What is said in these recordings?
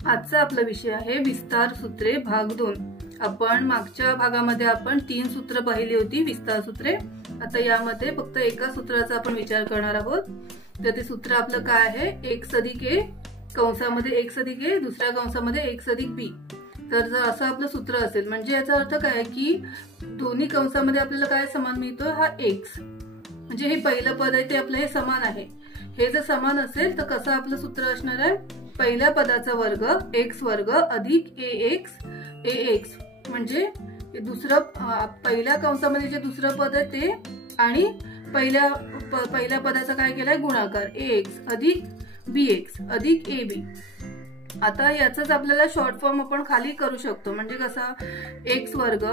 आजचा आपला विषय आहे विस्तार सूत्रे भाग 2। आपण मागच्या भागामध्ये आपण 3 सूत्र पाहिली होती विस्तार सूत्रे। आता यामध्ये फक्त एका सूत्राचा आपण विचार करणार आहोत। तर ते सूत्र आपलं काय आहे, x अधिक a कंसामध्ये x अधिक a दुसऱ्या कंसामध्ये x अधिक b। तर जर असं आपलं सूत्र असेल म्हणजे याचा अर्थ काय आहे की दोन्ही कंसामध्ये आपल्याला काय समान मिळतो, हा x म्हणजे हे पहिलं पद आहे ते आपलं हे समान आहे। हे जर समान असेल तर कसं आपलं सूत्र असणार आहे, पहिल्या पदाचा वर्ग x वर्ग अधिक ax म्हणजे दुसरं पहिल्या कंसामध्ये जे दुसरं पद आहे ते आणि पहिल्या पदाचा काय केलाय गुणाकार ax अधिक bx अधिक ab। आता याचाच आपल्याला शॉर्ट फॉर्म आपण खाली करू शकतो, म्हणजे कसा x वर्ग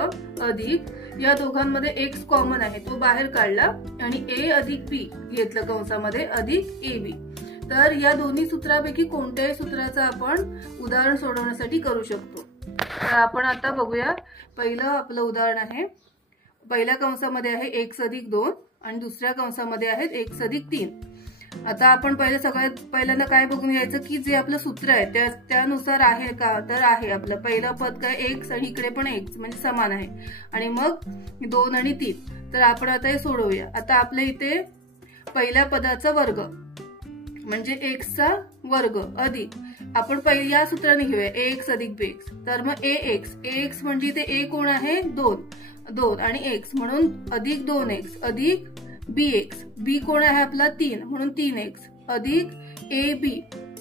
अधिक या दोघांमध्ये x कॉमन आहे तो बाहेर काढला आणि a अधिक b घेतलं कंसामध्ये अधिक ab। तर या दोन्ही सूत्रापैकी कोणत्याही सूत्राचा आपण उदाहरण सोडवण्यासाठी करू शकतो। तर आपण आता बघूया, पहिलं आपलं उदाहरण आहे, पहिल्या कंसामध्ये आहे x अधिक 2 आणि दुसऱ्या कंसामध्ये आहेत x अधिक 3। आता आपण सगळ्यात पहिल्यांदा काय बघून घ्यायचं की जे आपलं सूत्र आहे त्यानुसार आहे का, तर आहे आपलं पहिलं पद काय x आणि इकडे पण x म्हणजे समान आहे आणि मग 2 आणि 3। तर आपण आता हे सोडवूया। आता आपल्या इथे पहिल्या पदाचा वर्ग म्हणजे x चा वर्ग अधिक आपण या सूत्राने घेऊया ax अधिक bx। तर मग ax म्हणजे इथे a कोण आहे 2 आणि x म्हणून अधिक 2x अधिक bx, b कोण आहे आपला 3 म्हणून 3x अधिक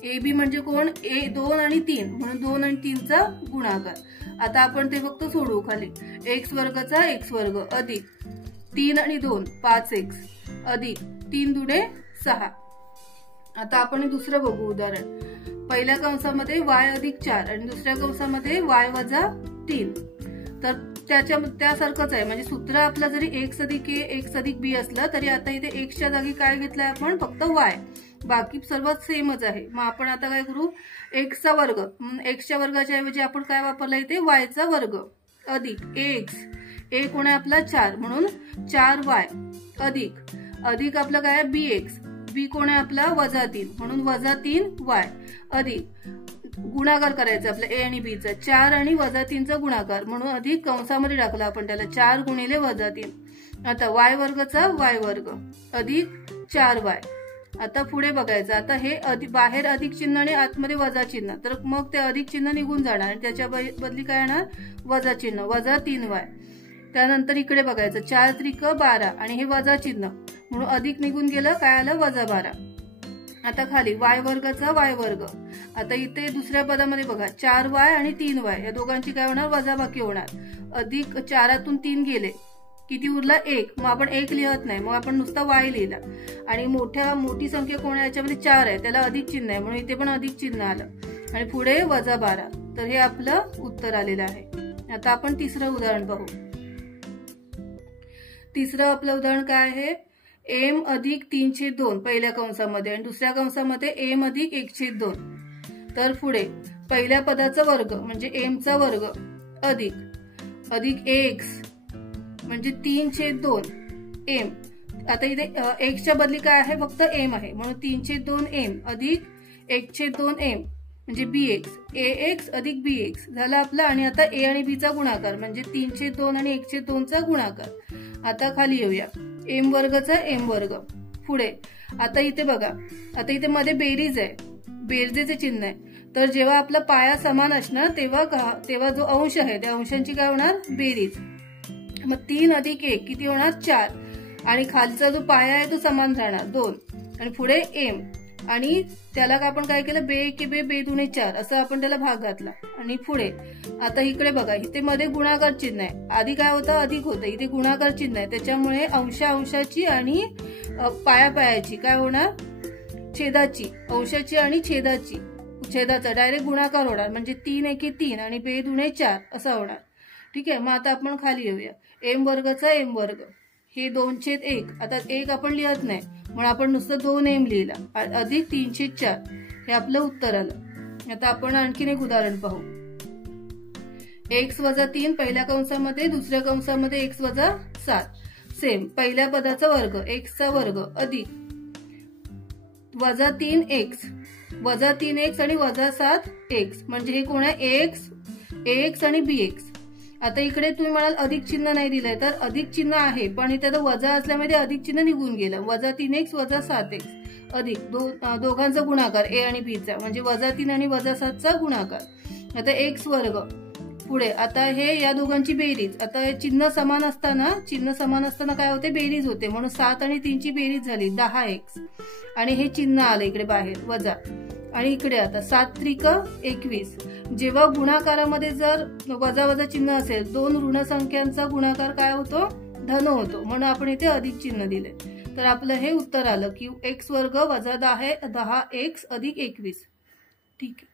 ab म्हणजे कोण 2 आणि 3 म्हणून 2 आणि 3 चा गुणाकार। आता आपण ते फक्त सोडवू खाली, x वर्गाचा x वर्ग अधिक 3 आणि 2 5x अधिक 3 दुणे 6। आता आपण दुसरं बघू उदाहरण, पहिल्या कंसामध्ये y अधिक 4 आणि दुसऱ्या कंसामध्ये y वजा 3। तर त्यासारखंच आहे, म्हणजे सूत्र आपलं जरी x अधिक a x अधिक b असलं तरी आता इथे x च्या जागी काय घेतलंय आपण, फक्त y, बाकी सर्व सेमच आहे। मग आपण आता काय करू, x चा वर्ग म्हणून x च्या वर्गाच्या ऐवजी आपण काय वापरलं इथे y चा वर्ग अधिक ax, a कोण आहे आपला 4 म्हणून 4y अधिक आपलं काय bx, b कोण आहे आपला वजा 3 म्हणून वजा 3y अधिक गुणाकार करायचा आपल्या a आणि b चा 4 आणि वजा 3 चा गुणाकार म्हणून अधिक कंसामध्ये टाकला आपण त्याला 4 गुणिले वजा 3। आता y वर्गाचा y वर्ग अधिक 4y। आता पुढे बघायचं, आता हे बाहेर अधिक चिन्ह आणि आतमध्ये वजा चिन्ह, तर मग ते अधिक चिन्ह निघून जाणार आणि त्याच्या बदली काय येणार वजा चिन्ह वजा 3y। त्यानंतर इकडे बघायचं 4 त्रिक 12 आणि हे वजा चिन्ह म्हणून अधिक निघून गेलं, काय आलं वजा 12। आता खाली y वर्गाचा y वर्ग, आता इथे दुसऱ्या पदामध्ये बघा 4y आणि 3y या दोघांची काय होणार वजाबाकी होणार, अधिक 4तून 3 गेले किती उरला 1, मग आपण 1 लिहत नाही, मग आपण नुसता y लिहिला आणि मोठी संख्या कोण आहे याच्यामध्ये 4 आहे त्याला अधिक चिन्ह आहे म्हणून इथे पण अधिक चिन्ह आलं आणि पुढे वजा 12। तर हे आपलं उत्तर आलेलं आहे। आता आपण तिसरं उदाहरण पाहू। तिसरं आपलं उदाहरण काय आहे, m अधिक 3/2 पहिल्या कंसामध्ये आणि दुसऱ्या कंसामध्ये m अधिक 1/2। तर पुढे पहिल्या पदाचा वर्ग म्हणजे m चा वर्ग अधिक ax म्हणजे 3/2 m। आता इथे x च्या बदली काय आहे फक्त m आहे म्हणून 3/2 m अधिक 1/2 m म्हणजे bx ax अधिक bx झाला आपला। आणि आता a आणि b चा गुणाकार म्हणजे 3/2 आणि 1/2 चा गुणाकार। आता खाली येऊया, m वर्गाचा m वर्ग पुढे, आता इथे बघा, आता इथे मध्ये बेरीज आहे, बेरजेचे चिन्ह आहे, तर जेव्हा आपला पाया समान असणार तेव्हा जो अंश आहे त्या अंशांची काय होणार बेरीज, मग 3 अधिक 1 किती होणार 4 आणि खालचा जो पाया आहे तो समान राहणार 2 आणि पुढे m आणि त्याला आपण काय केलं बे की बे दुणे 4 असं आपण त्याला भाग घातला आणि पुढे आता इकडे बघा इथे मध्ये गुणाकार चिन्ह आहे, आधी काय होतं अधिक होतं, इथे गुणाकार चिन्ह आहे त्याच्यामुळे अंशाची आणि पायाची काय होणार छेदाची, अंशाची आणि छेदाचा डायरेक्ट गुणाकार होणार म्हणजे 3 एके 3 आणि बे दुणे 4 असा होणार। ठीक आहे, मग आता आपण खाली येऊया, m वर्गाचा m वर्ग हे 2/1, आता 1 आपण लिहत नाही म्हणून आपण नुसतं 2m लिहिला अधिक 3/4 हे आपलं उत्तर आलं। आता आपण आणखीन एक उदाहरण पाहू, x वजा 3 पहिल्या कंसामध्ये दुसऱ्या कंसामध्ये x वजा 7 सेम पहिल्या पदाचा वर्ग x चा वर्ग अधिक वजा 3x वजा 3x आणि वजा 7x म्हणजे हे कोण आहे एक्स, एक्स आणि bx. आता इकडे तुम्ही म्हणाल अधिक चिन्ह नाही दिलंय, तर अधिक चिन्ह आहे पण इथे तर वजा असल्यामुळे अधिक चिन्ह निघून गेलं. वजा 3x वजा 7x अधिक दोघांचा गुणाकार a आणि b चा म्हणजे वजा 3 आणि वजा 7 चा गुणाकार. आता x वर्ग पुढे आता हे या दोघांची बेरीज. आता चिन्ह समान असताना काय होते बेरीज होते म्हणून 7 आणि 3 ची बेरीज झाली 10x आणि हे चिन्ह आलं इकडे बाहेर वजा. आणि इकडे आता 7 त्रिक 21. जेव्हा गुणाकारामध्ये जर वजा वजा चिन्ह असेल दोन ऋण संख्यांचा गुणाकार काय होतो धन होतो म्हणून आपण इथे अधिक चिन्ह दिले. तर आपलं हे उत्तर आलं की x वर्ग वजा 10x अधिक 21. ठीक आहे.